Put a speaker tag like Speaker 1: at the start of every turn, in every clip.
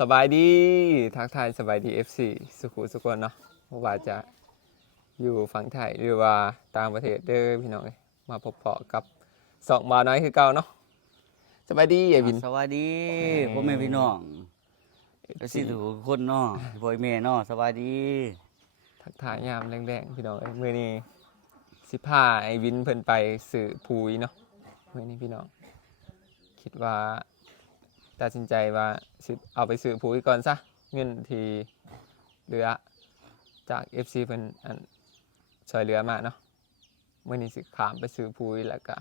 Speaker 1: สบายดีทักทายสบายดี FC สุขุสุกคนเนาะว่าจะอยู่ฝั่งไทยหรือว่าต่างประเทศเด้อพี่น้องเอ้ยมาพบเพาะกับสองบาวน้อยคือเก่าเนาะสบายดีไอ้วิน
Speaker 2: สวัสดี
Speaker 1: เอ้ย
Speaker 2: พ่อแม่พี่น้องก็สิทุกคนเนาะพ่อแม่เนาะสวัสดี
Speaker 1: ทักทายยามแรงๆพี่น้องเอ้ยมื้อนี้สิพาไอ้วินเพิ่นไปสื่อพูยเนาะมื้อนี้พี่น้อง คิดว่า ตัดสินใจว่าสิเอาไปสื่อพูยก่อนซะเงินที่เหลือจาก FC เพิ่นอันช่วยเหลือมาเนาะมื้อนี้สิขามไปสื่อพูยแล้วก็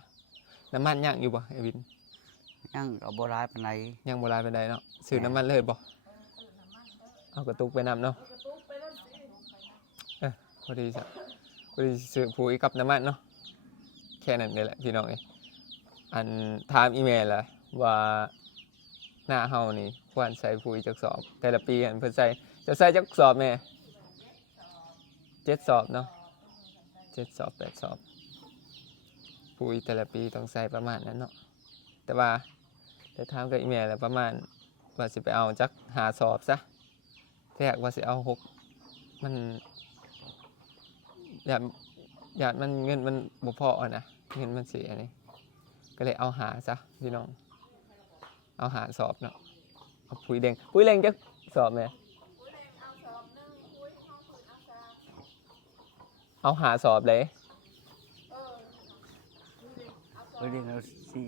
Speaker 1: น้ำมันยังอยู่บ่ไอ้วิน
Speaker 2: ยังก็บ่ร้ายปานใด
Speaker 1: ยังบ่หลายปานใดเนาะซื้อน้ำมันเลยบ่เอากระตุกไปนำเนาะเออพอดีจ้ะพอดีซื้อปุ๋ยกับน้ำมันเนาะแค่นั้นนี่แหละพี่น้องเอ้ยอันถามอีเมลละว่า หน้าเฮานี่ควรใส่ปุ๋ยจักสอบ แต่ละปีอันเพิ่นใส่จะใส่จักสอบแม่เจ็ดสอบเนาะเจ็ดสอบแปดสอบ ปุ๋ยแต่ละปีต้องใส่ประมาณนั้นเนาะแต่ว่าแต่ถามกับอีเมลแล้วประมาณว่าสิไปเอาจักหาสอบซะแทกว่าสิเอาหกมันอยากอยากมันเงินมันบ่พออะนะเงินมันเสียนี่ก็เลยเอาหาซะพี่น้อง เอาหาสอบเนาะเอาปุ๋ยแดงปุ๋ยแดงจักสอบไหมเอาหาสอบเลย
Speaker 2: เพิ่นเรียกเอาสิ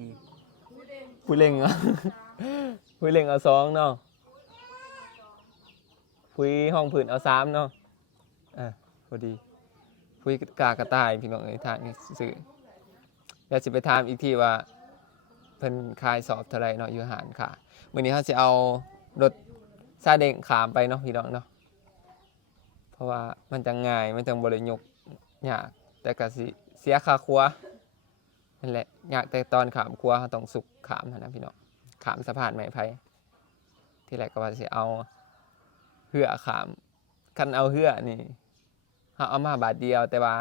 Speaker 1: ปุ๋ยเล่งเหรอปุ๋ยเล่งเอาสองเนาะปุ๋ยห้องผืนเอาสามเนาะอะพอดีปุ๋ยกากระต่ายพี่น้องเอ้ยทางนี่ซื้อเดี๋ยวจะไปถามอีกทีว่า เพิ่นคายสอบเท่าไรเนาะอยู่หารค่ะมื้อนี้เขาจะเอารถซาเด้งขามไปเนาะพี่น้องเนาะเพราะว่ามันจะง่ายมันจะบริยกยากแต่ก็สิเสียค่าครัวนั่นแหละยากแต่ตอนขามครัวเขาต้องสุกขามนนะพี่น้องขามสะพานไม้ไผ่ที่แรกก็ว่าสิเอาเหือขามคันเอาเหือนี่เขาเอามาบาทเดียวแต่ว่า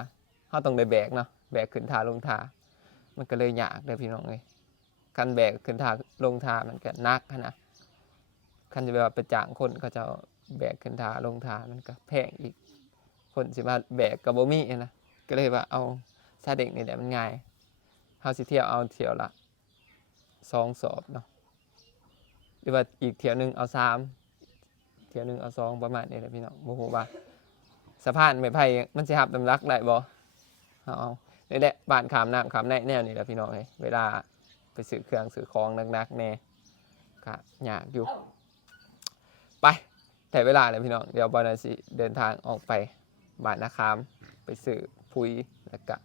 Speaker 1: เขาต้องได้แบกเนาะแบกขึ้นทาลงทามันก็เลยยากเลยพี่น้องเลย คันแบกขึ้นทางลงทามันก็นักนะคันจะแบบไปจ้างคนเขาจะแบกขึ้นทาลงทามันก็แพงอีก คนสิมาแบกกับบ่มีนะก็เลยว่าเอาซาเด็กนี่แหละมันง่ายเฮาสิเที่ยวเอาเที่ยวละสองสอบเนาะหรือว่าอีกเที่ยวหนึ่งเอาสามเที่ยวหนึ่งเอาสองประมาณนี้แหละพี่น้องบ่ฮู้ว่าสะพานไม้ไผ่มันสิรับน้ำรักได้บ่เอานี่แหละบ้านขามน้ำขามในแนวนี่แหละพี่น้องเอ้ยเวลา ไปซื้อเครื่องซื้อของหนักๆแน่ก็ยากอยู่ ไปแต่เวลาเลยพี่น้องเดี๋ยวบอนาสิเดินทางออกไปบ้านนาคามไปซื้อพุยแล้วก็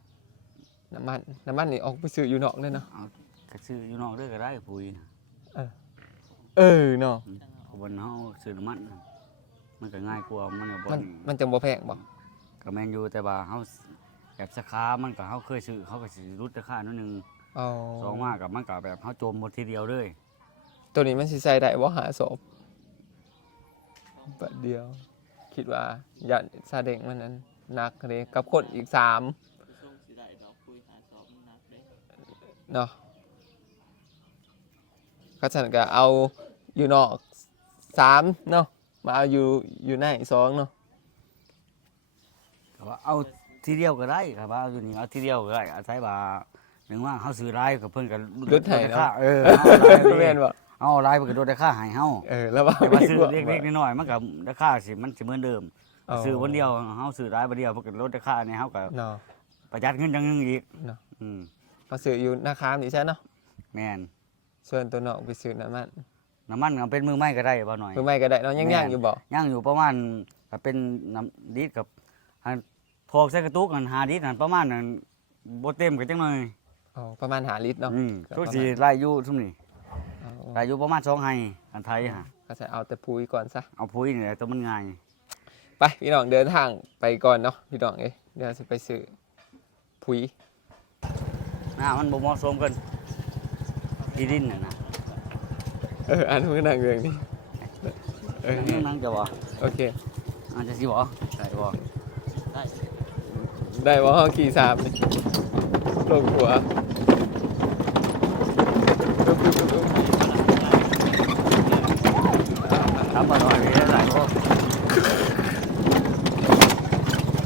Speaker 1: น้ำมันน้ำมันนี่ออกไปซื้ออยู่นอกเลยเนาะ
Speaker 2: เอาก็ซื้ออยู่นอกเด้อก็ได้ปุ๋ย
Speaker 1: เออเนาะ
Speaker 2: เพราะว่าเฮาซื้อน้ำมันมันก็ง่ายกว่ามันก็บ่
Speaker 1: มัน
Speaker 2: นี่
Speaker 1: มันจังบ่แพงบ่
Speaker 2: ก็แม่นอยู่แต่ว่าเฮาแบบสาขามันก็เฮาเคยซื้อเขาก็สิลดราคาหนิดนึง
Speaker 1: อ๋อ
Speaker 2: สองมากับมันก็แบบเฮาโจมหมดทีเดียวเลย
Speaker 1: ตัวนี้มันสิใส่ได้บ่หาศพบัดเดียว คิดว่าอย่าซาเด็งมันนั้นหนักเลยกับคนอีกสามเนาะก็ฉันก็เอาอยู่นอกสามเนาะมาเอาอยู่อยู่ในสองเนาะ
Speaker 2: ก็ว่าเอาทีเดียวก็ได้ครับว่าเอาอยู่นี่เอาทีเดียวก็ได้อาศัยว่า หนึ่งว่าเฮาซื้อรายกับเพิ่นก็ลดราคาเออเอารายไป
Speaker 1: แม่นบ่
Speaker 2: เอารายเพิ่นก็ลดราคาให้เฮา
Speaker 1: เออแล้วว่า
Speaker 2: แต่ว่าซื้อเล็กๆน้อยๆมันก็ราคาสิมันสิเหมือนเดิม
Speaker 1: อ๋อ
Speaker 2: ซื้อวันเดียวเฮาซื้อรายวันเดียวเพิ่นก็ลดราคาเนี่ยเฮาก็
Speaker 1: เนาะ
Speaker 2: ประหยัดเงินจังนึงอีก
Speaker 1: เนาะ
Speaker 2: อืม
Speaker 1: มาซื้ออยู่หน้าค้ามนี่ใช่เนาะ
Speaker 2: แม่น
Speaker 1: ส่วนตัวน้องไปซื้อน้ำมัน
Speaker 2: น้ำมันก็เป็นมือไม้ก็ได้บ่หน่อย
Speaker 1: คือไม่ก็ได้เนาะยัง
Speaker 2: แม่
Speaker 1: ย่าง
Speaker 2: น
Speaker 1: อยู่บ่
Speaker 2: ย่างอยู่ประมาณก็เป็นน้ำดิดกับอันพอกใส่กระตุกอันหาดิดอันประมาณนั้นบ่เต็มก็จังหน่อย
Speaker 1: อ๋อประมาณหาลิตรเนาะ
Speaker 2: อืม
Speaker 1: ก็
Speaker 2: ทุก
Speaker 1: ประมาณ
Speaker 2: สิไล่อยู่ซุมนี่
Speaker 1: เอา
Speaker 2: ไล่อยู่ประมาณ2ไห้อันไทยฮะ
Speaker 1: ก็จะเอาแต่ปุ๋ยก่อนซะ
Speaker 2: เอาปุ๋ยนี่แหละตัวมันง่าย
Speaker 1: ไปพี่น้องเดินทางไปก่อนเนาะพี่น้องเอ้ยเดี๋ยวจะไปซื้อปุ๋ย
Speaker 2: หน้ามันบ่เหมาะสมกันที่ดินน่ะนะ
Speaker 1: เอออันมือนั่งเรื่องนี่เออ
Speaker 2: นั่งนั่งจะบ่
Speaker 1: โอเค
Speaker 2: อาจจะสิบ่ได้บ่
Speaker 1: ได้ว่าห้องขี่สามนี่ ลงหัวทำมาหน่อยนี่หลายพวก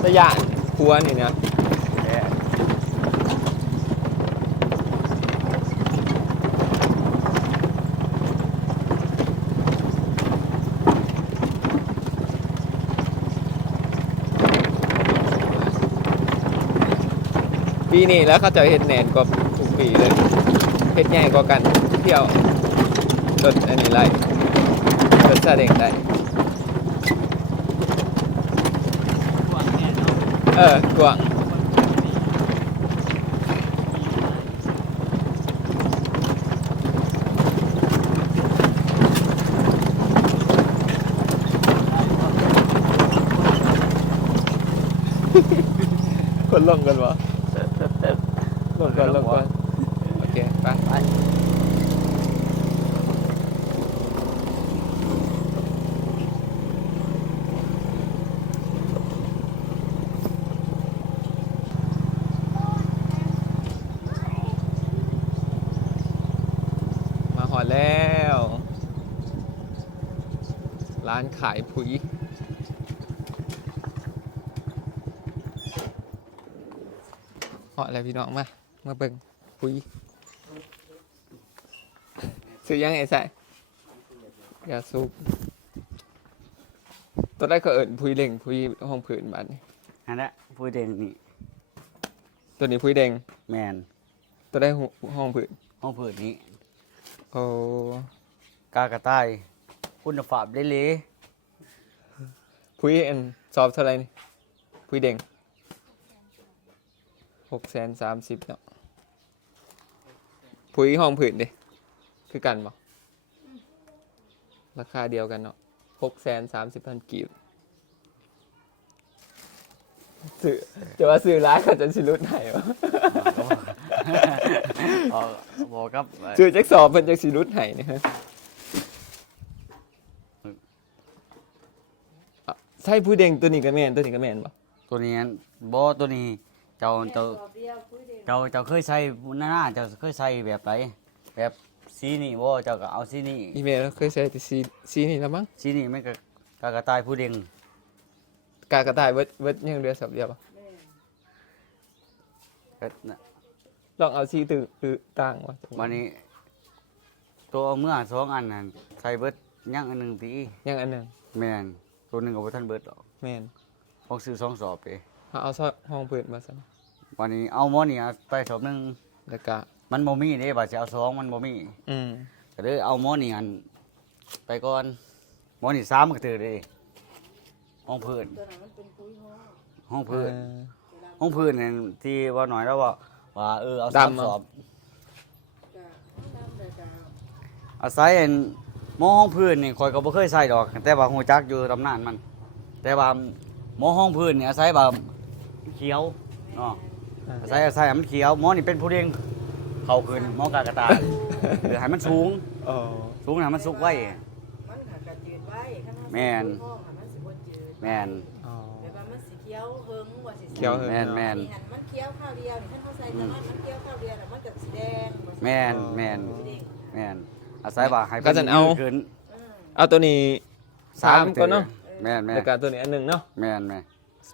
Speaker 1: ระ
Speaker 2: ยะหัวนี่นะ
Speaker 1: ปีนี้แล้วเขาจะเห็ดแหนนกว่าทุกปีเลยเห็ดใหญ่กว่ากันเที่ยวรถอันนี้ไล่รถซาเด็งได้เออกวางคนลงกันวะ ลงกันลงกันโอเคไปไปมาหอดแล้ว ร้านขายปุ๋ยหาะอะไรพี่น้องมา มาเบิ่งปุ๋ยซื้อยังไงใส่ยาสูบตัวได้ก็เอิญพุยเล่งพุยห้องผืนบานนี่
Speaker 2: นั่นแหละพูดเด่นนี่
Speaker 1: ตัวนี้พุยเด้ง
Speaker 2: แมน
Speaker 1: ตัวได้หูห้องผืน
Speaker 2: ห้องผืนนี้
Speaker 1: โอ้
Speaker 2: กากระต่ายคุณภาพได้เลย
Speaker 1: พุยอันสอบเท่าไหรนี่พุยเด้งหกแสนสามสิบเนาะ พุยห้องผืนดิคือกันบ่ราคาเดียวกันเนาะหกแสนสามสิบพันกีบซื้อจะว่าซื้อร้านเขาจะสิรุดไหนวะ
Speaker 2: เอาบอกครับ
Speaker 1: ซื้อแจ็คสอบเพิ่นจักสิรุดไหนเนี่ยฮะอะใช่ผู้เด้งตัวนี้ก็แม่นตัวนี้ก็แม่นบ่
Speaker 2: ตัวนี้บอตัวนี้เจ้าเจ้าเจ้าเจ้าเคยใส่หน้าเจ้าเคยใส่แบบไหนแบบสีนี่บ่เจ้าก็เอาสีนี่
Speaker 1: อีเมลเคยใช้แต่สีสีนี่แล้วมั้ง
Speaker 2: สีนี่มันก็กากระต่ายผู้เด้ง
Speaker 1: กากระต่ายเวิร์ดเวิร์ดยังเหลือสับเดียวบ่
Speaker 2: ก็น่ะ
Speaker 1: ลองเอาสีตื่นตือต่างวะ
Speaker 2: วันนี้ ตัวเอาเมื่อสองอันนั้นใส่เบิดย่างอันหนึ่งตี
Speaker 1: ยังอันหนึง
Speaker 2: แมนตัวหนึ่งกับท่านเบิดหรอก
Speaker 1: แม่น
Speaker 2: พอกซื้อสองสอบไป
Speaker 1: เอาเอาซอห้องเปิดมาซะ
Speaker 2: วันนี้เอาหมอนี่เอาไปสอบหนึ่ง
Speaker 1: แล้วก็
Speaker 2: มันบ่มีเด้บาดจะเอาสองมันบ่มี
Speaker 1: อืม
Speaker 2: ก็เลยเอาหมอนี่อัน ไปก่อนหมอนี่สามก็ถือเลยห้องพื้นห้องพื้น
Speaker 1: เออ
Speaker 2: ห้องพื้นนี่ที่ว่าหน่อยแล้วว่าว่าเออเอาสาม
Speaker 1: ดำเอา
Speaker 2: สอบเอาใส่อันหมอห้องพื้นนี่คอยก็บ่เคยใส่ดอก แต่ว่าฮู้จักอยู่ตำนานมัน แต่ว่าหมอห้องพื้นนี่อาศัยแบบเขียวเนาะ
Speaker 1: อ่า
Speaker 2: อาศัยอาศัยให้มันเขียวหมอนี่เป็นผู้เลี้ยงเข้าขึ้นหมอกากระต่ายหรือให้มันสูง
Speaker 1: อ๋อ
Speaker 2: สูงให้มันสุกไว้
Speaker 3: มันหักกระจืดไว้ข้างนอก
Speaker 2: แม่น
Speaker 3: ห้องหันมันสิบ่จืด
Speaker 2: แม่น
Speaker 1: อ๋อ
Speaker 3: แบบว่ามันสิเขียวเฮิงกว่าสิ
Speaker 1: เขียวเหิง
Speaker 2: แม่นแม่น
Speaker 3: นี่หันมันเขียวข้าวเดียวนี่ท่านเขาใส่แต่มันมันเขียวข้าวเดียวแต่มันจะสีแดงบ่สิ
Speaker 2: แม่นแม่น
Speaker 3: สีแดง
Speaker 2: แม่นอาศัยว่าให้
Speaker 1: ก็จะเอา
Speaker 2: ขึ้น
Speaker 3: อืม
Speaker 1: เอาตัวนี้ สามก่อนเนาะ
Speaker 2: แม่นแม่
Speaker 1: แล้ว
Speaker 2: น
Speaker 1: ก็ตัวนี้อันหนึงเนาะ
Speaker 2: แม่นแม่น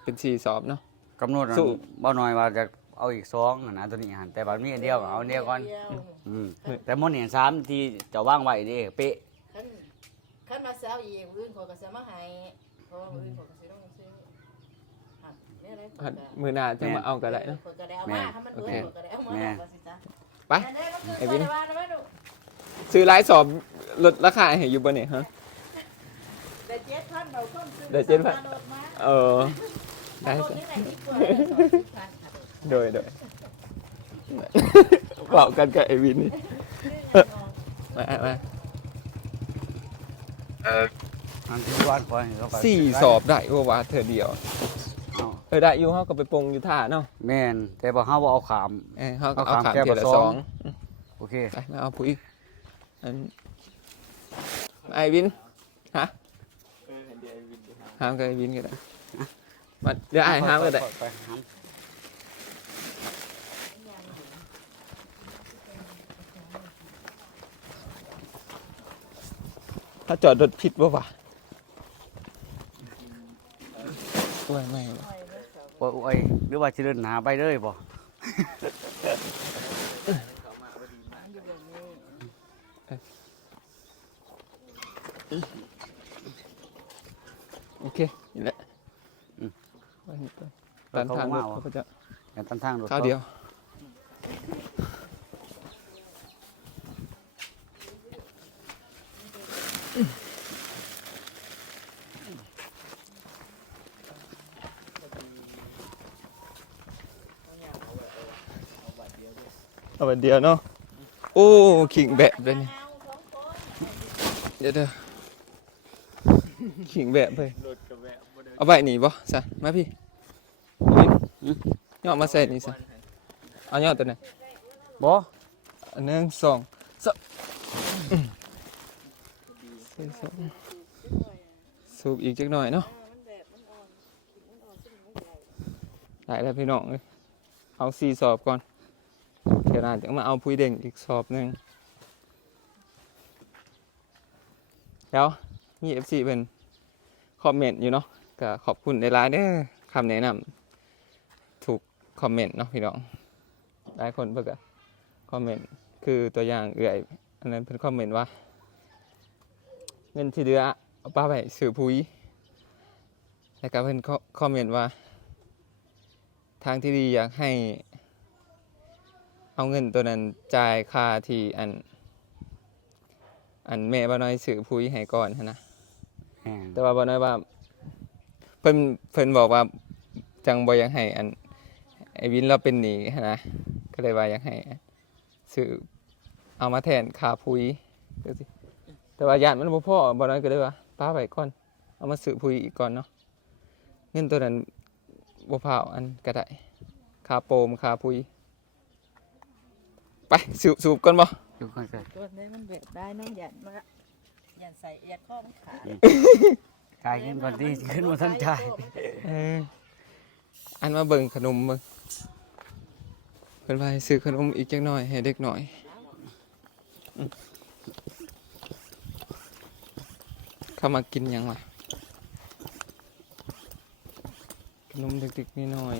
Speaker 1: เป็นสี่สอบเนาะ
Speaker 2: กำหนดอัน
Speaker 1: สู้
Speaker 2: บ่น้อยว่าจะ เอาอีกสองนะตัวนี้หันแต่บัดนี้อันเดียวก็เอาอันเดียวก่อน
Speaker 3: เดียว
Speaker 2: อืมแต่หมอนี่สามที่เจะว่างไว้เด้เป๊ะ
Speaker 3: คันคันมาแซวอีกอื่นเขาก็สิมาให้เพราะว่าอื่นเขาก็สิต้องซื้อหักเนี่ยอะไร
Speaker 1: หัดมือหน้าจะมาเอาก็ได้เนาะ
Speaker 3: เขาก็ได้เอามาถ้ามันเอื่นเขาก็ได้เอามาว่าสิจ๊ะ
Speaker 1: ไป
Speaker 3: แม่ๆ
Speaker 1: ไอ้วิน
Speaker 3: ก็ซื้อไปว่านะแม่ดู
Speaker 1: ซื้อหลายสอบลดราคาให้อยู่บ่เนี่ยฮะ
Speaker 3: ได้เจ็ดพันเราก็ซื้อ
Speaker 1: ได้เจ็ดพัน
Speaker 3: สามพันออกมา
Speaker 1: เออ ได้
Speaker 3: ได้
Speaker 1: สิ
Speaker 3: สิ
Speaker 1: โดยโดยบอกกันกับไอ้วินนี่มามา
Speaker 2: อันที่วาดคอยเขาก็
Speaker 1: สี่สอบได้ว่าว่าเธอเดียว
Speaker 2: เอา
Speaker 1: เออได้อยู่เขาก็ไปปรงอยู่ท่าเนาะ
Speaker 2: แม่นแต่บ่เฮาบ่เอาขาม
Speaker 1: เออเขาก็
Speaker 2: เอา
Speaker 1: เอา
Speaker 2: ขาม
Speaker 1: ขาม
Speaker 2: แก้ว
Speaker 1: เทียละ
Speaker 2: ละ
Speaker 1: ส
Speaker 2: ส
Speaker 1: อ
Speaker 2: องงโอเค
Speaker 1: ไปมาเอาปุ๋ยอันไอ้วินฮะห้ามกับไอ้วินก็ได้มาเดี๋ยวไอ้ห้ามก็ได้
Speaker 2: ไปห้าม
Speaker 1: ถ้าจอดรถผิดว่าวะไม่ไม่วะ
Speaker 2: ว้หรือว่าสิเดินหาไปเลยบ่
Speaker 3: อยู่แบบนี้
Speaker 1: โอเคนี่แหละไว้นี่ก่อนตันทางรถเขาก็จะ
Speaker 2: อย่าตันทางรถ
Speaker 1: ข้าวเดียว เอาแบบเดียวเนาะ โอ้ขิงแบบเลยนี่เดี๋ยวเดี๋ยวขิงแบบเลยเอาใบหนีบ่สะมาพี่วินยอดมาใส่นี่สะเอายอดตัวไหน
Speaker 2: บ่
Speaker 1: อันหนึ่งสองสาม อืมใส่สองสูบอีกจักหน่อยเนาะได้แล้วพี่น้องเลยเอาสี่สอบก่อนเดี๋ยวน่าจะมาเอาพุยเด่งอีกสอบหนึ่งเดี๋ยวมีเอฟซีเป็นคอมเมนต์อยู่เนาะก็ขอบคุณในไลน์เด้อคำแนะนำถูกคอมเมนต์เนาะพี่น้องหลายคนเพิ่งก็คอมเมนต์คือตัวอย่างเอื่อย อันนั้นเป็นคอมเมนต์ว่า เงินที่เหลือเอาป้าไปซื้อพุยแล้วก็เพิ่นคอมเมนต์ว่า ทางที่ดีอยากให้ เอาเงินตัวนั้นจ่ายค่าที่อัน อันแม่บ่น้อยซื้อพุยให้ก่อนหั้นนะ
Speaker 2: แม่น
Speaker 1: แต่ว่าบ่น้อยว่า เพิ่นเพิ่นบอกว่าจังบ่อยากให้อันไอ้วินเราเป็นหนี้หั้นนะก็เลยว่าอยากให้ซื้อเอามาแทนค่าพุยจังซี่ แต่ว่าญาติมันบ่พอบ่น้อยก็เลยว่าป้าไปก่อน เอามาซื้อพุยอีกก่อนเนาะเงินตัวนั้นบ่พอเอาอันก็ได้ค่าโปมค่าพุย ไปสูบสูบก่อนบ่
Speaker 2: อยู่กันกัน
Speaker 3: ตัวนี้มันแบบได้เน้องหยันมาหยันใส่เอียดข้อมันขาด
Speaker 2: กายขึ้นก่อนที่ขึ้นมาทันจ่าย
Speaker 1: เอออันมาเบิ่งขนมมึงเพิ่นว่าให้ซื้อขนมอีกจักหน่อยให้เด็กหน่อยอืม เข้ามากินหยังวะขนมเด็กๆน้อย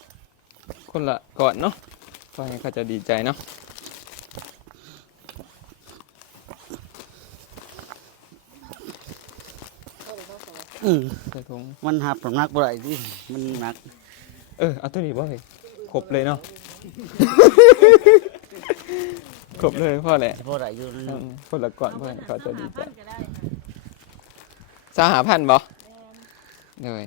Speaker 1: ๆคนละก่อนเนาะก็ให้เขาจะดีใจเนาะ
Speaker 2: อืม
Speaker 1: ใส่ถุง
Speaker 2: มันหับสำนักบ่ได้ดิมันหนัก
Speaker 1: เออเอาตัวนี้บ่เฮ้ยครบเลยเนาะ ครบเลยพ่อแหละ
Speaker 2: บ่ได้อยู่นั่น
Speaker 1: อืมคนละก่อนเพื่อนเขาจะดีใจ
Speaker 3: ก็ได้
Speaker 1: สาหาพันธุ์บ่เลย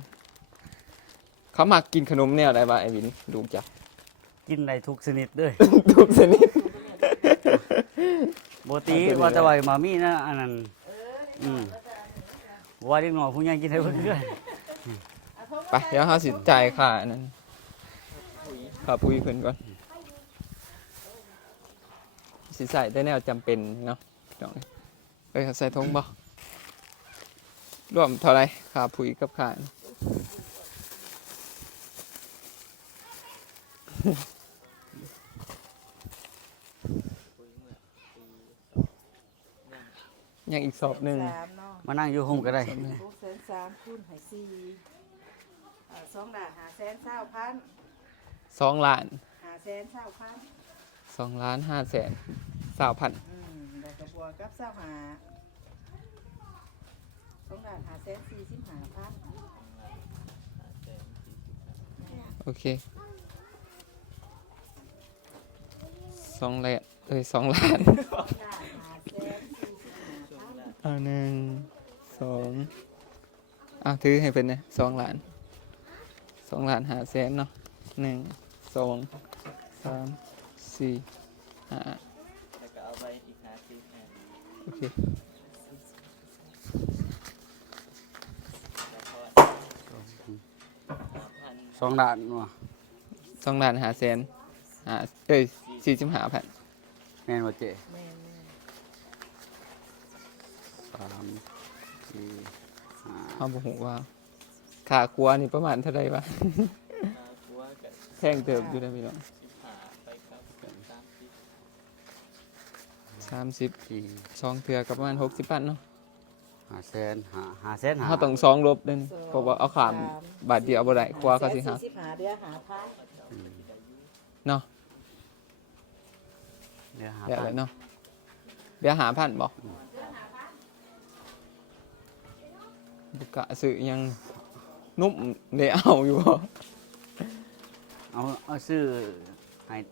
Speaker 1: เขามักกินขนมแนวอะไรบ้าไอ้วินดูจ้ะ
Speaker 2: กินได้ทุกชนิดเด้อ
Speaker 1: ทุกชนิด
Speaker 2: บ่ตีว่าแต่ว่ามามีนะอันนั้นอืมว่าเด็กน้อยผู้ใหญ่กินได้เพิ่นเด้อ
Speaker 1: ไปเดี๋ยวเขาสิจ่ายค่าอันนั้นค่าปุ๋ยเพิ่นก่อนสิใส่ได้แนวจำเป็นเนาะพี่น้องเอ้ยเขาใส่ทงบ่ รวมเท่าไหรค่าปุ๋ยกับค่าอันยังอีกสอบหนึ่ง
Speaker 3: สามเนาะ
Speaker 2: มานั่งอยู่โฮมก็ได้
Speaker 3: หกแสนสามคูณให้สี่เอ่อสองด่านหาแสนเศร้าพัน
Speaker 1: สองล้าน
Speaker 3: หาแสนเศร้าพัน
Speaker 1: สองล้านห้าแสนสามพัน
Speaker 3: อืมแล้วก็บวกกับเศร้าหาสองด่านหา แสนสี่สิบห้าพัน
Speaker 1: โอเคสองล้านเอ้ยสองล้าน
Speaker 3: สองด่านหาแสนสี่สิบห้าพัน
Speaker 1: เอาหนึ่งสองอะถือให้เป็นนะสองล้านสองล้านห้าแสนเนาะหนึ่งสองสามสี่ห้า
Speaker 4: แล้วก็เอาไปอีกห้าสิบแผ่น
Speaker 1: โอเค
Speaker 4: แล้วก็พัน
Speaker 2: สองด้านว่ะ
Speaker 1: สองล้านห้าแสนห้าเอ้ยสี่สิบห้าพัน
Speaker 2: แม่นบ่เจ๊
Speaker 3: แม่น
Speaker 2: สามสี่ห้า
Speaker 1: เอาบุกว่าค่ากลัวนี่ประมาณเท่าไหรวะ
Speaker 4: ห้ากัวกับ
Speaker 1: แพงเติบอยู่นะพี่น้อง
Speaker 4: สิบห้าไปครับกับสามสิบ
Speaker 1: สามสิบ
Speaker 2: สี่
Speaker 1: สองเถื่อกับประมาณหกสิบพันเนาะ
Speaker 2: หาแสนหาหาแสนหา
Speaker 1: เขาต้องสองลบเด้นเพราะว่าเอาขามบาทเดียวบ่ได้ครัวเขาสิ
Speaker 3: แส
Speaker 1: หาน
Speaker 3: สี่สิบหาเดือนหาพัน
Speaker 1: เนาะ
Speaker 2: เดี๋ยวหา
Speaker 1: เดี๋ยว
Speaker 2: พั
Speaker 1: อะไร
Speaker 2: น
Speaker 1: เนาะเดี๋ยวหาพันบ่บุกะซื้ออิหยังนุ่มเดี๋ยวเอาอยู่บ่
Speaker 2: เอาเอาซื้อ ให้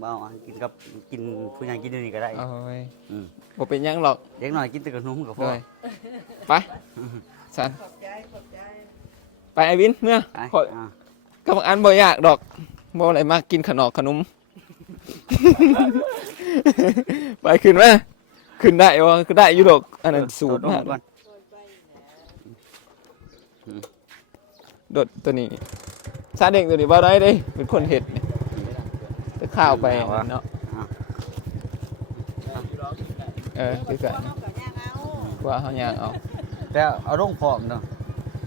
Speaker 2: เบาอะกินกับกินผู้ใหญ่กินเดี๋ยวนี้ก็ได้
Speaker 1: เอาไว้
Speaker 2: อืม
Speaker 1: บ่เป็นหยังหรอก
Speaker 2: เด็กหน่อยกินแต่ขนมกับพ่
Speaker 1: เล
Speaker 2: อย
Speaker 1: ไปสัน
Speaker 3: ขอบใจขอบใจ
Speaker 1: ไปไอวินเมื่อ
Speaker 2: ไป
Speaker 1: ขอ
Speaker 2: อะ
Speaker 1: กับบางอันบ่อยากดอกบ่อะไรมากินขนมขนม ไปขึ้นมาขึ้นได้วะก็ได้อยู่ดอกอันนั้นสูตร
Speaker 2: โดด
Speaker 1: มา
Speaker 2: ลงก่อน
Speaker 1: โดดตัวนี้ซาเด็กตัวนี้บ่ได้เด้เป็นคนเห็ดนี่จะ ข้าวไปเนาะ
Speaker 2: อะ
Speaker 1: เออคือกันว่าเฮาย่างเอา
Speaker 2: แต่เอาลงพร้อมเนาะ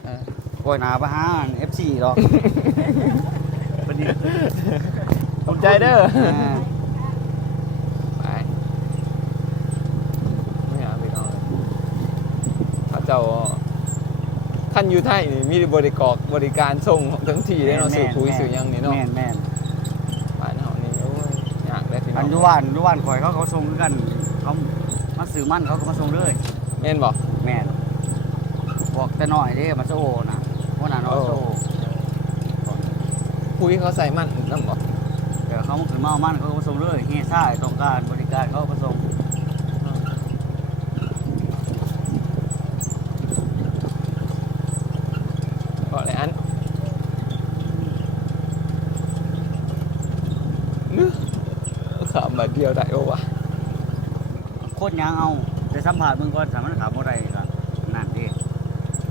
Speaker 1: อ่า
Speaker 2: โอ้ยหนาไปหา FC ดอกพอดี
Speaker 1: ขอบใจเด้อ
Speaker 2: อ่า
Speaker 1: ไปไม่หาพี่น้องเขาเจ้าขั้นอยู่ไทยนี่มีบริกรบริการส่งทั้งทีได้เนาะสื่อคุยสื่อหยังนี่เนาะ
Speaker 2: แม่นแม่น
Speaker 1: บ้านเฮานี่โอ้ย อยากได้พี่น้
Speaker 2: อั
Speaker 1: อนง
Speaker 2: อยุวานอยุวานข่อยเขาเขาส่งคือกัน เขามาซื้อมันเขาก็มาส่งเลย
Speaker 1: แม่นบ่
Speaker 2: แม่นบอกแต่น้อยเด้มาโซโอนะว่าน่ะน้อยโซโอ
Speaker 1: คุยเขาใส่มันนํบ่
Speaker 2: เดี๋ยวเขามาขึ้นมาเอามันเขาก็มาส่งเลยเฮียซ่ายต้องการบริการเขาก็มาส่ง
Speaker 1: ก็เลยอันนึขามมาเดียวได้บ่วะ
Speaker 2: โคตรยางเอาจะสัมผัสมึงก่อนสามารถถามอะไรก็นั่นดิ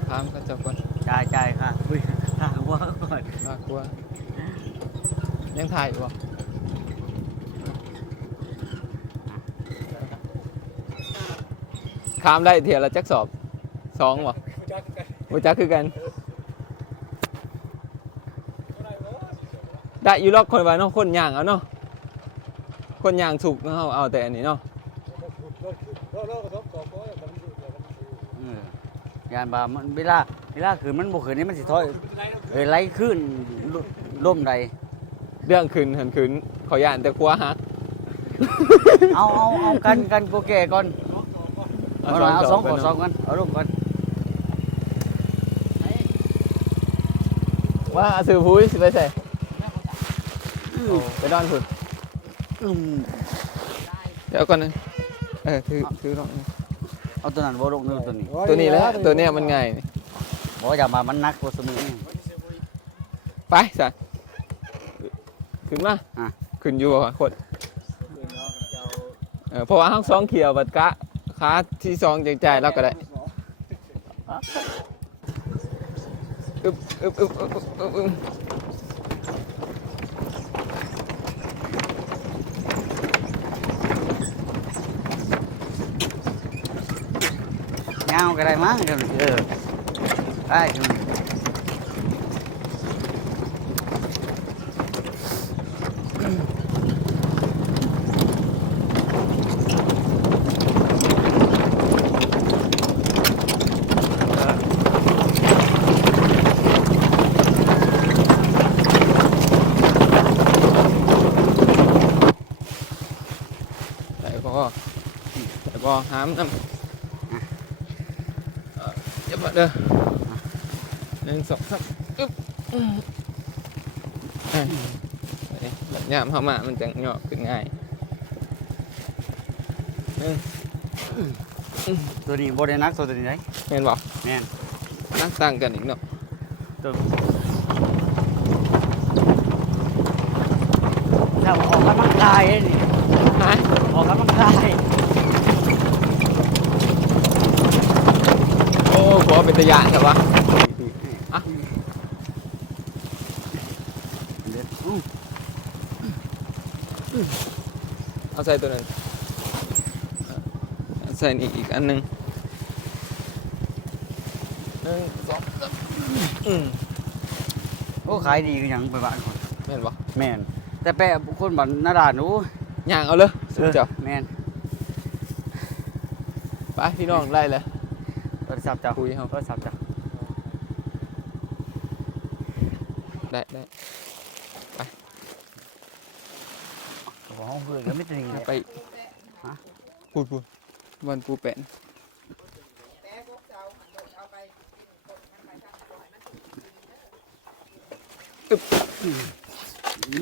Speaker 1: ถามเขาเจ้าก่อน
Speaker 2: จ่ายจ่ายค่ะอุ้ยถามว่าก่อน
Speaker 1: น่ากลัวยังถ่ายอยู่บ่ข้ามได้เทียละจักสอบสองบ่บ่จักคือกัน ได้อยู่รอกคนว่าเนาะคนย่างเอาเนาะคนย่างสุกเนาะเอาเอาแต่อันนี้เนาะ
Speaker 2: เออ ยานบามันเวลาเวลาคืนมันบ่คืนนี่มันสิถอยเอ้ยไหลขึ้นล่มใด
Speaker 1: เรื่องขึ้นหันขึ้นขอย่านแต่กลัวฮัก
Speaker 2: เอาเอาเอากันกันโกแก่ก่อนเอาหน่อยเอาสองขอสองกันเอาลงก่อน
Speaker 1: ว่าอาสือพุ้ยสิไปใส่ไปดอนพุ่น
Speaker 2: อืม
Speaker 1: เดี๋ยวก่อนนึงเออถือถือลองนี่
Speaker 2: เอาตัวนั้นบ่ลงเนื้อตัวนี้
Speaker 1: ตัวนี้แหละตัวเนี้ยมันง่ายนี่
Speaker 2: บ่อย่ามามันหนักกว่าสมือนี่
Speaker 1: ไปสันขึ้นมา
Speaker 2: อะ
Speaker 1: ขึ้นอยู่บ่คน
Speaker 4: คืนเนาะเจ้า
Speaker 1: เออเพราะว่าห้องสองเขียวบัดกะขาที่สองใจใจายเราก็ได้อึบอึบอึบอึบอึบอึบ อึบ
Speaker 2: ยาวก็ได้มั้ง ดี๋ยว
Speaker 1: มาเด้อหนึ่งสองสามอึ๊บอืมเอ้ยเอ้ยแบบยามเข้ามามันจะเหยาะขึ้นง่ายหนึ่ง
Speaker 2: ตัวนี้บ่ได้หนักตัวนี้ได้
Speaker 1: เห็นบอก
Speaker 2: แม่น
Speaker 1: นั่งตั้งกันอีกเนาะ
Speaker 2: ตัวถ้าออกกำลังกายนี่
Speaker 1: ฮะ
Speaker 2: ออกกำลังกาย
Speaker 1: อ้ขอเป็นตะยานแต่ว่า
Speaker 2: เด็ดอู้
Speaker 1: เอาใส่ตัวหนึงเอาใส่นี่อีกอันหนึ่งหนึ่งสองสามอืม
Speaker 2: โอ้ขายดีคือหยังไปบ้านคน
Speaker 1: แม่นบ่
Speaker 2: แม่น แต่แปะคนบ้านนาดานโอ้
Speaker 1: ย่างเอาเลยสุดเจ้า
Speaker 2: แม่น
Speaker 1: ไปพี่น้องไล่เลย
Speaker 2: ไป รศัพท์เจ้า
Speaker 1: คุยเฮา
Speaker 2: โทรศัพท์เจ้า
Speaker 1: ได้ได้
Speaker 2: ของห้องเพื่อนก็ไม่ถึง
Speaker 1: ไปพูดพูดวันปูแปะ
Speaker 3: แม่พวกเจ้าเอาไป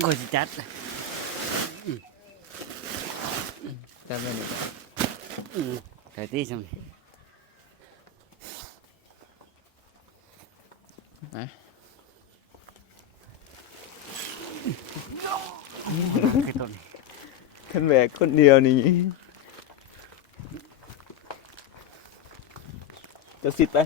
Speaker 2: ก็จะจัด
Speaker 1: จำได้ไหม
Speaker 2: ไก่ตีจัง
Speaker 1: นะ
Speaker 2: คือต้น
Speaker 1: ขันแหวกคนเดียวนี่จะสิทธิ์ไป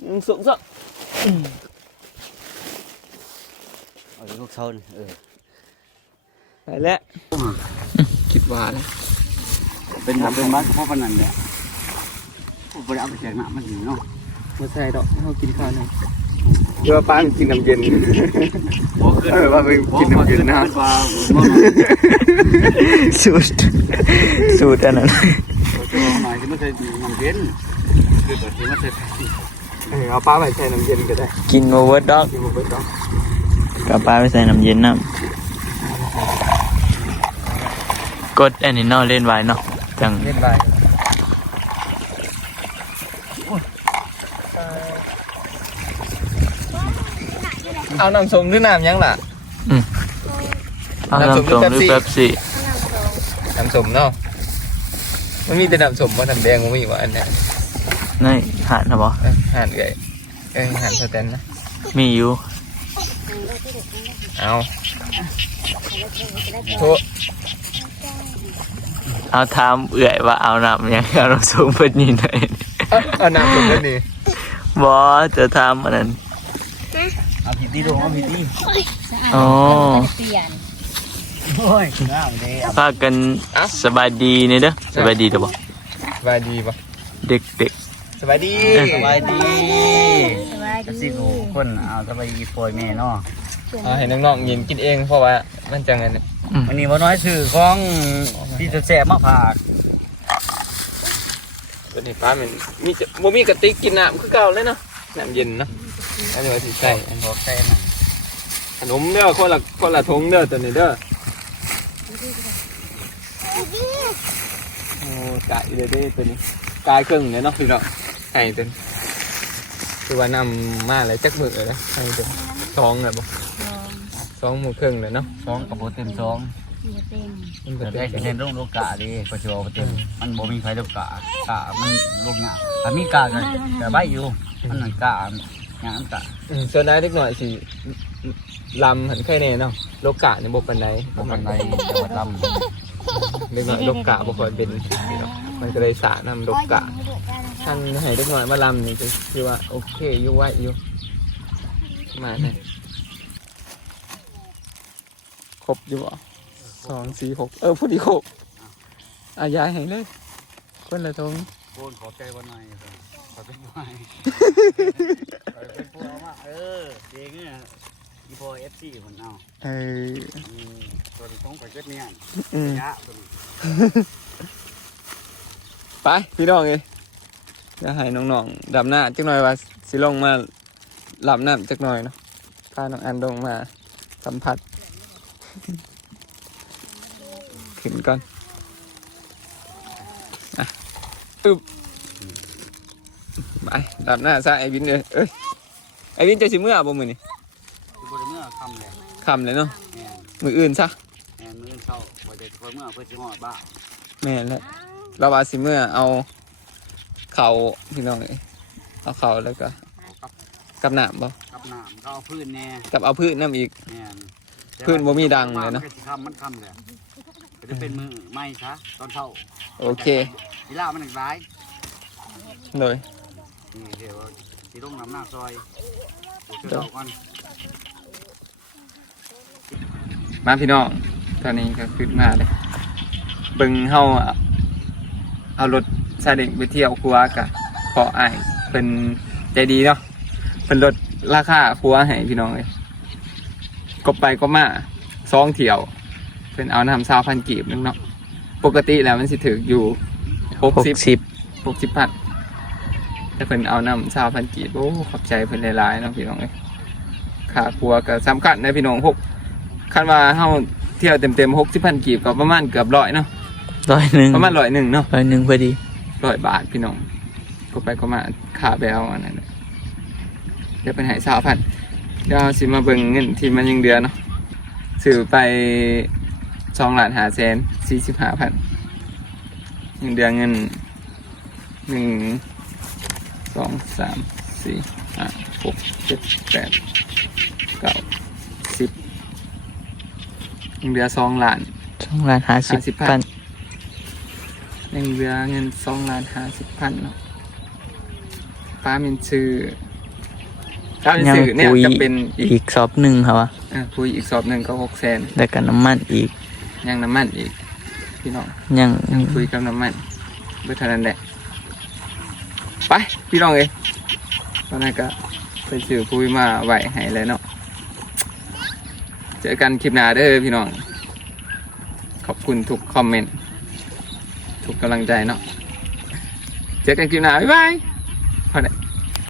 Speaker 1: อืมสูงสัก
Speaker 2: เอาลูกเซานี่เออ
Speaker 1: ไปแล้ว คิดว่าแล้ว
Speaker 2: เป็นเป็นบ้านของพ่อพนันเนี่ยผมไปเอาไปแจกหน้ามันอยู่เนาะ
Speaker 1: ไม่ใช่ดอกเขากินข้าวหน่อยเรือป้านกินน้ำเย็น
Speaker 2: เออว่าไปกินน้ำเย็นนะ
Speaker 4: สูตรสูตรอันนั้น
Speaker 2: หน่อยที่มันใส่น้ำเย็นคือแบบที่มันใส่
Speaker 1: เออเอาป้าไปใส่น้ำเย็นก็ได้
Speaker 4: กินโอเวอร์ด็อก
Speaker 1: กินหมดไปต้อง
Speaker 4: กับปลาไปใส่น้ำเย็นน้ำ กดอันนี้เนอเล่นไว้เนาะจัง
Speaker 1: เล่นไปเอาน้ำส้มหรือน้ำยังล่ะ
Speaker 4: เอาน้ำส้มหรือเป๊ปซี่
Speaker 1: น้ำส้มเนาะมันมีแต่น้ำส้มว่าน้ำแดงมันมีว่าอันเนี้ย
Speaker 4: นี่หานนะบอ
Speaker 1: เอ้ยหั่นไก่เอ้ยหั่นสแตนนะ
Speaker 4: มีอยู่
Speaker 1: เอาโทษ
Speaker 4: เอาทามเอื่อยว่าเอาน้ำยังเอาน้ำส้มเป็นยังไง
Speaker 1: เอาเอาน้ำส้มแล้วนี่
Speaker 4: บอจะทำอันนั้น
Speaker 2: เอาผิดที่ดูเอาผิดที่
Speaker 4: อ๋อ
Speaker 3: เปลี่ยน
Speaker 2: โอ้ยน้ำเลย
Speaker 4: พากันสบายดีนี่เด้อสบายดีเด้อบ่
Speaker 1: สบายดีปะ
Speaker 4: เด็กเด็ก
Speaker 1: สบายดี
Speaker 2: สบายดี
Speaker 3: สบาย
Speaker 2: กระ
Speaker 3: ดี
Speaker 2: ซิบหูคนเอาสบายดีป่วยแม่เนาะ
Speaker 1: เอาให้น้องๆยินกินเองเพราะว่ามันจังไงเนี่ย
Speaker 2: วันนี้ว่าน้อยสื่อของพี่จะแซ่บมาผาก
Speaker 1: ตัวนี้ป้ามันมีจะบ่มีกระติกกินน้ำคือเก่าเลยเนาะน้ำเย็นเนาะอันนี้ว่าสิใส่อัน
Speaker 2: บอกแซ่บ
Speaker 1: ขนมเด้อคนละคนละทงเด้อตัวนี้เด้อโอ้กายเลยเด้ตัวนี้กายครึ่งเนี่ยเนาะพี่เนาะให้ตัวนี้คือว่านำมาเลยจักมือเลยนะให้ตัวนี้สองเลยบ่ สองหมูครึ่งเลยเนาะ
Speaker 2: สองกับโบเต็มสอง
Speaker 3: เต็ม
Speaker 1: มันก็
Speaker 2: แต่
Speaker 1: เต็
Speaker 2: ได้
Speaker 1: ม
Speaker 2: เห็นลูกลูกกะดีก็จะบอกว่าเต็มมันบ่มีใครลูกกะกะมันลูกหยาถ้ามีกะก็แต่ใบอยู่มันนั่นกะหยามันกะ
Speaker 1: อืมส่วนนายเล็กหน่อยสิลำหันไข่แน่เนาะโลกะเนี่ยบ่ปานใด
Speaker 2: บ่มันในจังหวัดล
Speaker 1: เล็กน้อยโลกะบ่ค่อยเป็นเนาะมันก็เลยสานํโลกะท่านให้เล็กน้อยมาลำนี่ก็คือว่าโอเคอยู่ไว้อยู่มาเนี่ยค รบอยู่บ่สองสี่หกเออพอดีครบอายายให้เลยคนละทงำ
Speaker 2: โคนขอใจวันหน่อยขอเป็นไม้ขอเป็นพวกมาเออเด็กเนี่ยอีพอเอฟซีมันเอา
Speaker 1: เออ
Speaker 2: อืมส่วนของข่อยเกิดเนี่ย
Speaker 1: อืม
Speaker 2: ยะตัวนี้
Speaker 1: ไปพี่น้องเอ้ยจะให้น้องๆดำหน้าจักหน่อยว่าสิลงมาลำน้ำจักหน่อยเนาะพาน้องอันลงมาสัมผัส ขึ้นก่อนอะอึบไปดำหน้าซะไอ้วินเลยเอ้ยไอ้วินจะสิเมื่อบ่มือนี่
Speaker 2: คือบริเมื่อคำเลย
Speaker 1: คำเลยเนาะ
Speaker 2: แม่น
Speaker 1: มืออื่นซะ
Speaker 2: แม่นมื้อเช้าบ่ได้คอยเมื่อเพื่อสิฮอดบ้าน
Speaker 1: แม่นแหละเราว่าสิเมื่อเอาเขาพี่น้องเอ้ยเอาเขาแล้วก็
Speaker 2: กับ
Speaker 1: กับน้ำบ่
Speaker 2: กับน้ำก็เอาพื้นแน่
Speaker 1: กับเอาพืชน้ำอีก
Speaker 2: แม่น
Speaker 1: พื้นบ่มีดังเลยเนาะ
Speaker 2: มัก็สิคำมันคำเลยก็จะเป็นมือไหม้ซะตอนเช้า
Speaker 1: โอเค
Speaker 2: เวลามันหนึ่งร้าย
Speaker 1: เลย
Speaker 2: นี่เดี๋ยวสิลงน้ำหน้าซอยเดี๋ยวเช้าก่อน
Speaker 1: มาพี่น้องตอนนี้ก็ขึ้นมาเลยเบิ่งเฮาเอารถซาเด็กไปเที่ยวครัวกะขออ้ายเป็นใจดีเนาะเป็นลดราคาครัวให้พี่น้องเลย ก็ไปก็มาสองเที่ยวเพิ่นเอานำซาวพันกีบนึงเนาะปกติแล้วมันสิถึกอยู่หก
Speaker 4: หก
Speaker 1: สิบ
Speaker 4: สิบ
Speaker 1: หกสิบพันแต่เพิ่นเอานำซาวพันกีบโอ้ขอบใจเพิ่นหลายๆเนาะพี่น้องเอ้ยค่าครัวก็สำคัญนะพี่น้องหกคันว่าเฮาเที่ยวเต็มๆหกสิบพันกีบก็ประมาณเกือบร้อยเนาะ
Speaker 4: ร้อยหนึ่ง
Speaker 1: ประมาณร้อยหนึ่งเนาะ
Speaker 4: ร้อยหนึ่งพอดี
Speaker 1: ร้อยบาทพี่น้องก็ไปก็มาขาแบวอันนั้นน่ะเดี๋ยวเป็นหายสาวพัน เดี๋ยวเราสิมาเบิ่งเงินที่มันยังเดือเนาะซื้อไปสองล้านหาแสนสี่สิบห้าพันยังเดือเงินหนึ่งสองสามสี่ห้าหกเจ็ดแปดเก้าสิบยังเดือสองล้าน
Speaker 4: ช่องล้านห้าสิบ
Speaker 1: ห้าสิบพัน
Speaker 4: พัน
Speaker 1: ยังเหลือเงินสองล้านห้าสิบพันเนาะป้ามินซื้อ ป้ามิน
Speaker 4: ยัง
Speaker 1: ซื้อเนี่ย
Speaker 4: คุย
Speaker 1: จะเป็นอีก
Speaker 4: อีกสอบหนึ่งครับวะ
Speaker 1: เออคุยอีกสอบหนึ่งก็หกแสน
Speaker 4: แล้วก็น้ำมันอีก
Speaker 1: ยังน้ำมันอีกพี่น้อง
Speaker 4: ยัง
Speaker 1: ยังคุยกับน้ำมันเพื่อเท่านั้นแหละไปพี่น้องเอ้ยตอนนั้นก็ไปซื้อคุยมาไหวให้เลยเนาะเจอกันคลิปหน้าเด้อพี่น้อง ขอบคุณทุกคอมเมนต์ทุกกำลังใจเนาะเจอกันคลิปหน้าบ๊ายบายพอแล้ว